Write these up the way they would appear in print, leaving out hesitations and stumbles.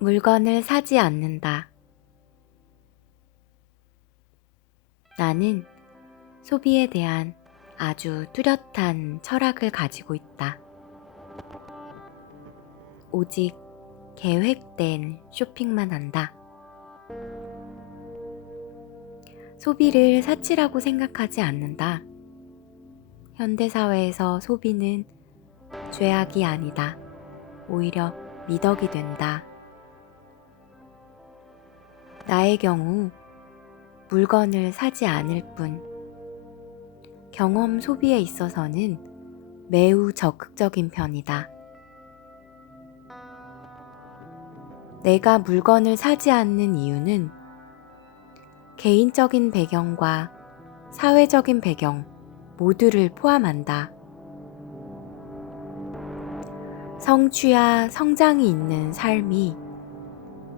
물건을 사지 않는다. 나는 소비에 대한 아주 뚜렷한 철학을 가지고 있다. 오직 계획된 쇼핑만 한다. 소비를 사치라고 생각하지 않는다. 현대사회에서 소비는 죄악이 아니다. 오히려 미덕이 된다. 나의 경우 물건을 사지 않을 뿐, 경험 소비에 있어서는 매우 적극적인 편이다. 내가 물건을 사지 않는 이유는 개인적인 배경과 사회적인 배경 모두를 포함한다. 성취와 성장이 있는 삶이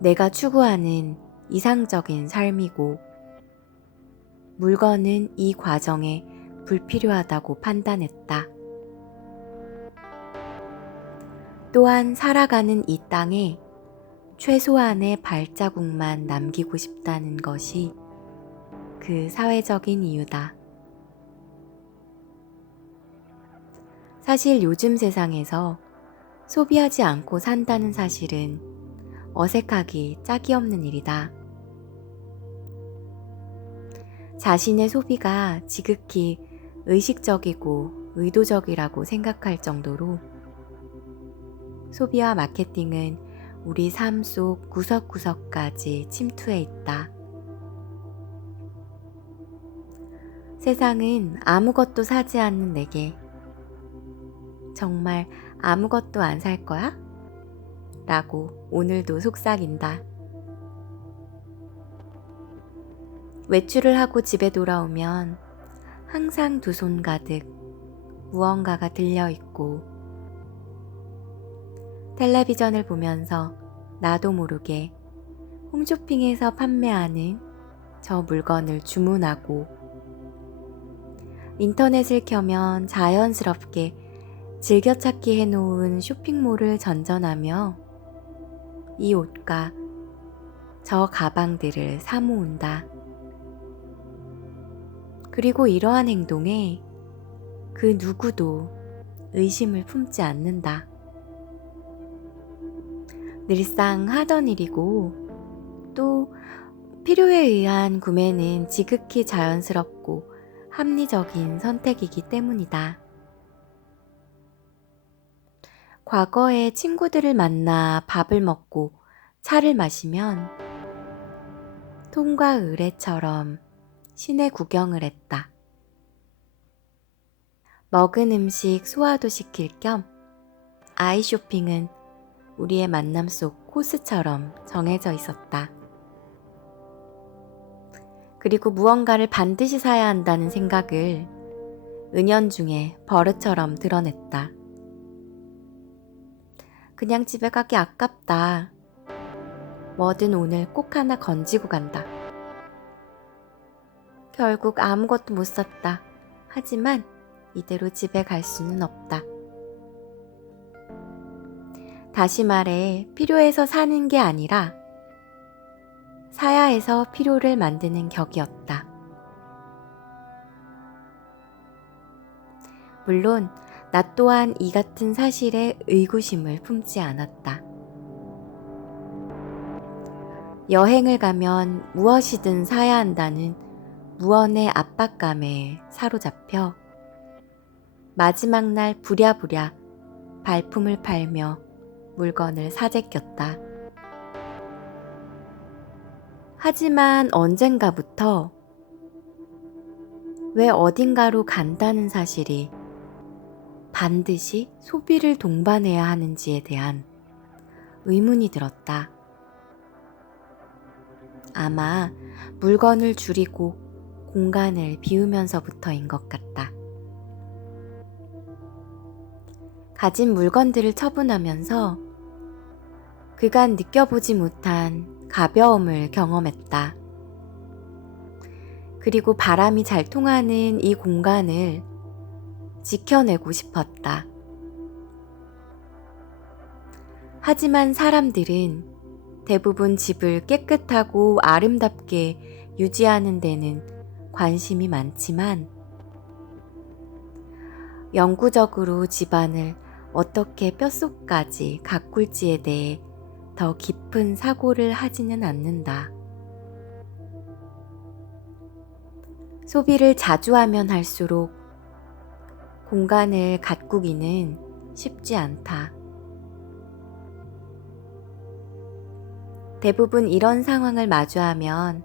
내가 추구하는 이상적인 삶이고, 물건은 이 과정에 불필요하다고 판단했다. 또한 살아가는 이 땅에 최소한의 발자국만 남기고 싶다는 것이 그 사회적인 이유다. 사실 요즘 세상에서 소비하지 않고 산다는 사실은 어색하기 짝이 없는 일이다. 자신의 소비가 지극히 의식적이고 의도적이라고 생각할 정도로 소비와 마케팅은 우리 삶 속 구석구석까지 침투해 있다. 세상은 아무것도 사지 않는 내게 정말 아무것도 안 살 거야? 라고 오늘도 속삭인다. 외출을 하고 집에 돌아오면 항상 두 손 가득 무언가가 들려있고, 텔레비전을 보면서 나도 모르게 홈쇼핑에서 판매하는 저 물건을 주문하고, 인터넷을 켜면 자연스럽게 즐겨찾기 해놓은 쇼핑몰을 전전하며 이 옷과 저 가방들을 사모은다. 그리고 이러한 행동에 그 누구도 의심을 품지 않는다. 늘상 하던 일이고, 또 필요에 의한 구매는 지극히 자연스럽고 합리적인 선택이기 때문이다. 과거에 친구들을 만나 밥을 먹고 차를 마시면 톰과 의뢰처럼 시내 구경을 했다. 먹은 음식 소화도 시킬 겸 아이 쇼핑은 우리의 만남 속 코스처럼 정해져 있었다. 그리고 무언가를 반드시 사야 한다는 생각을 은연중에 버릇처럼 드러냈다. 그냥 집에 가기 아깝다. 뭐든 오늘 꼭 하나 건지고 간다. 결국 아무것도 못 샀다. 하지만 이대로 집에 갈 수는 없다. 다시 말해, 필요해서 사는 게 아니라 사야 해서 필요를 만드는 격이었다. 물론 나 또한 이 같은 사실에 의구심을 품지 않았다. 여행을 가면 무엇이든 사야 한다는 무언의 압박감에 사로잡혀 마지막 날 부랴부랴 발품을 팔며 물건을 사재꼈다. 하지만 언젠가부터 왜 어딘가로 간다는 사실이 반드시 소비를 동반해야 하는지에 대한 의문이 들었다. 아마 물건을 줄이고 공간을 비우면서부터인 것 같다. 가진 물건들을 처분하면서 그간 느껴보지 못한 가벼움을 경험했다. 그리고 바람이 잘 통하는 이 공간을 지켜내고 싶었다. 하지만 사람들은 대부분 집을 깨끗하고 아름답게 유지하는 데는 관심이 많지만 영구적으로 집안을 어떻게 뼛속까지 가꿀지에 대해 더 깊은 사고를 하지는 않는다. 소비를 자주 하면 할수록 공간을 가꾸기는 쉽지 않다. 대부분 이런 상황을 마주하면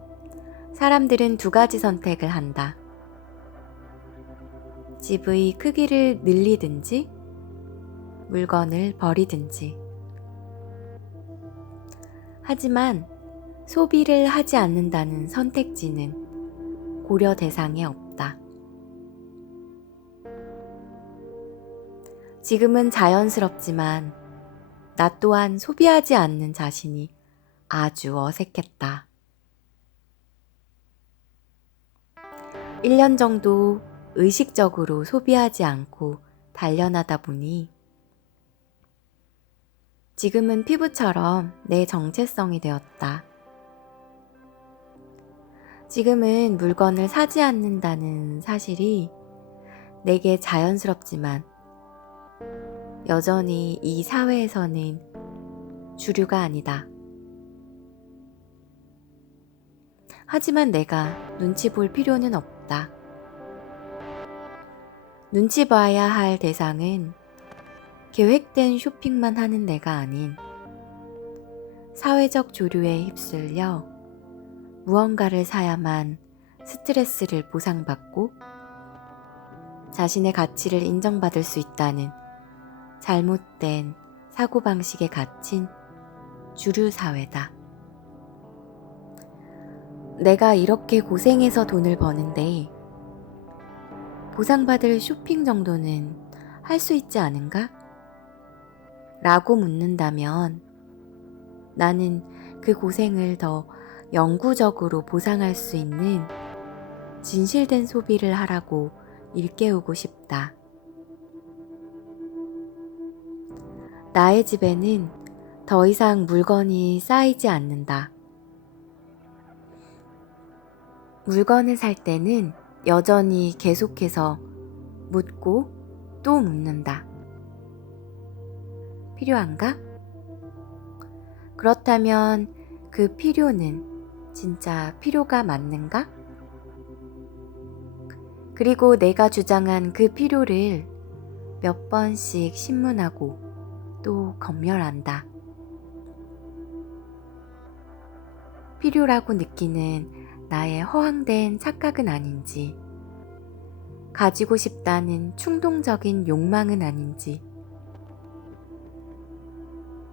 사람들은 두 가지 선택을 한다. 집의 크기를 늘리든지 물건을 버리든지. 하지만 소비를 하지 않는다는 선택지는 고려 대상에 없다. 지금은 자연스럽지만 나 또한 소비하지 않는 자신이 아주 어색했다. 1년 정도 의식적으로 소비하지 않고 단련하다 보니 지금은 피부처럼 내 정체성이 되었다. 지금은 물건을 사지 않는다는 사실이 내게 자연스럽지만 여전히 이 사회에서는 주류가 아니다. 하지만 내가 눈치 볼 필요는 없다. 눈치 봐야 할 대상은 계획된 쇼핑만 하는 내가 아닌 사회적 조류에 휩쓸려 무언가를 사야만 스트레스를 보상받고 자신의 가치를 인정받을 수 있다는 잘못된 사고방식에 갇힌 주류 사회다. 내가 이렇게 고생해서 돈을 버는데 보상받을 쇼핑 정도는 할 수 있지 않은가? 라고 묻는다면 나는 그 고생을 더 영구적으로 보상할 수 있는 진실된 소비를 하라고 일깨우고 싶다. 나의 집에는 더 이상 물건이 쌓이지 않는다. 물건을 살 때는 여전히 계속해서 묻고 또 묻는다. 필요한가? 그렇다면 그 필요는 진짜 필요가 맞는가? 그리고 내가 주장한 그 필요를 몇 번씩 신문하고 또 검열한다. 필요라고 느끼는 나의 허황된 착각은 아닌지, 가지고 싶다는 충동적인 욕망은 아닌지,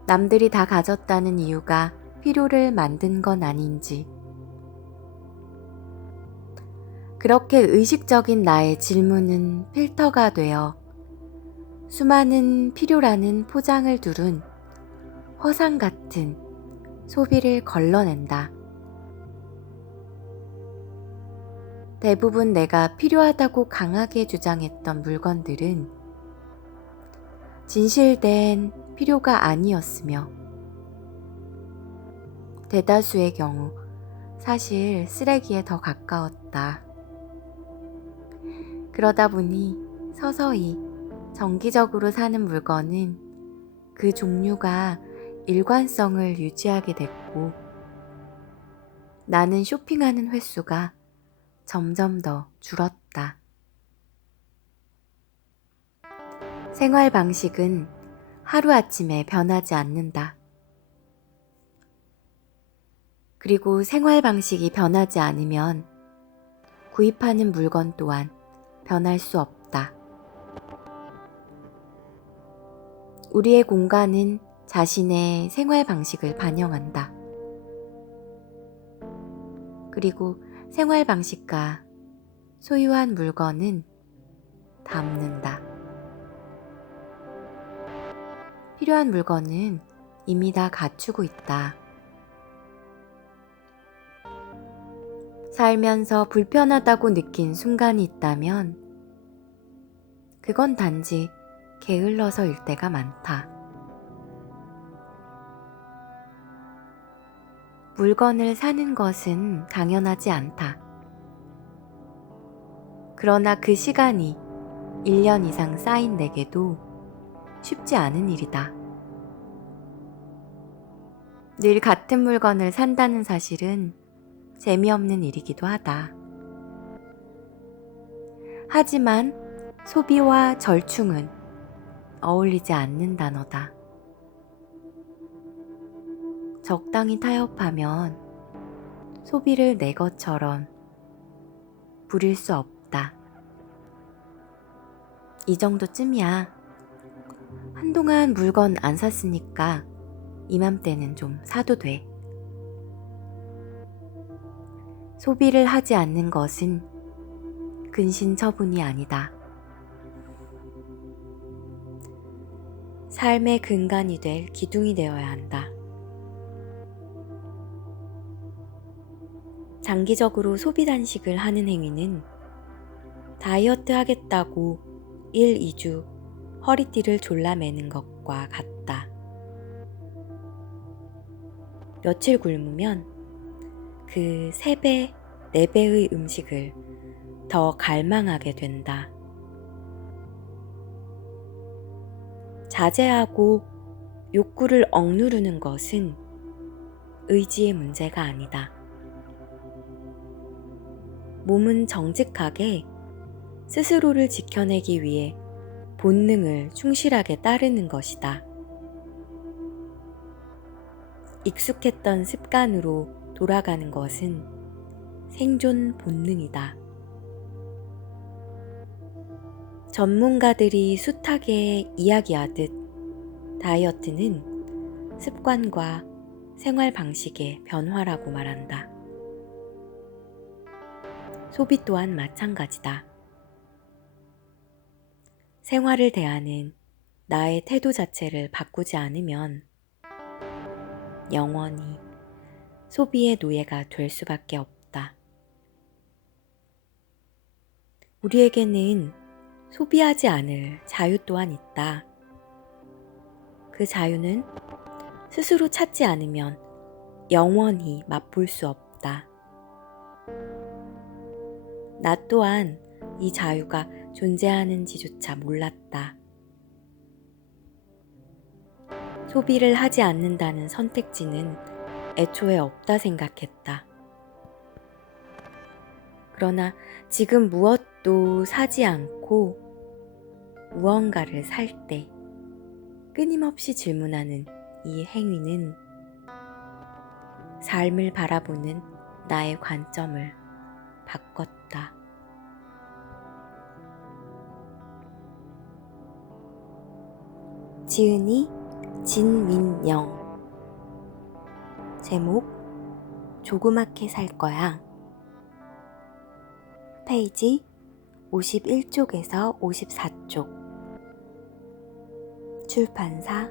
남들이 다 가졌다는 이유가 필요를 만든 건 아닌지, 그렇게 의식적인 나의 질문은 필터가 되어 수많은 필요라는 포장을 두른 허상 같은 소비를 걸러낸다. 대부분 내가 필요하다고 강하게 주장했던 물건들은 진실된 필요가 아니었으며 대다수의 경우 사실 쓰레기에 더 가까웠다. 그러다 보니 서서히 정기적으로 사는 물건은 그 종류가 일관성을 유지하게 됐고 나는 쇼핑하는 횟수가 점점 더 줄었다. 생활 방식은 하루아침에 변하지 않는다. 그리고 생활 방식이 변하지 않으면 구입하는 물건 또한 변할 수 없다. 우리의 공간은 자신의 생활 방식을 반영한다. 그리고 생활 방식과 소유한 물건은 닮는다. 필요한 물건은 이미 다 갖추고 있다. 살면서 불편하다고 느낀 순간이 있다면 그건 단지 게을러서일 때가 많다. 물건을 사는 것은 당연하지 않다. 그러나 그 시간이 1년 이상 쌓인 내게도 쉽지 않은 일이다. 늘 같은 물건을 산다는 사실은 재미없는 일이기도 하다. 하지만 소비와 절충은 어울리지 않는 단어다. 적당히 타협하면 소비를 내 것처럼 부릴 수 없다. 이 정도쯤이야. 한동안 물건 안 샀으니까 이맘때는 좀 사도 돼. 소비를 하지 않는 것은 근신처분이 아니다. 삶의 근간이 될 기둥이 되어야 한다. 장기적으로 소비 단식을 하는 행위는 다이어트 하겠다고 1, 2주 허리띠를 졸라매는 것과 같다. 며칠 굶으면 그 3배, 4배의 음식을 더 갈망하게 된다. 자제하고 욕구를 억누르는 것은 의지의 문제가 아니다. 몸은 정직하게 스스로를 지켜내기 위해 본능을 충실하게 따르는 것이다. 익숙했던 습관으로 돌아가는 것은 생존 본능이다. 전문가들이 숱하게 이야기하듯 다이어트는 습관과 생활 방식의 변화라고 말한다. 소비 또한 마찬가지다. 생활을 대하는 나의 태도 자체를 바꾸지 않으면 영원히 소비의 노예가 될 수밖에 없다. 우리에게는 소비하지 않을 자유 또한 있다. 그 자유는 스스로 찾지 않으면 영원히 맛볼 수 없다. 나 또한 이 자유가 존재하는지조차 몰랐다. 소비를 하지 않는다는 선택지는 애초에 없다 생각했다. 그러나 지금 무엇도 사지 않고 무언가를 살 때 끊임없이 질문하는 이 행위는 삶을 바라보는 나의 관점을 바꿨다. 지은이 진민영. 제목 조그맣게 살 거야. 페이지 51쪽에서 54쪽. 출판사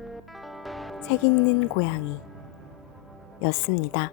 책 읽는 고양이 였습니다.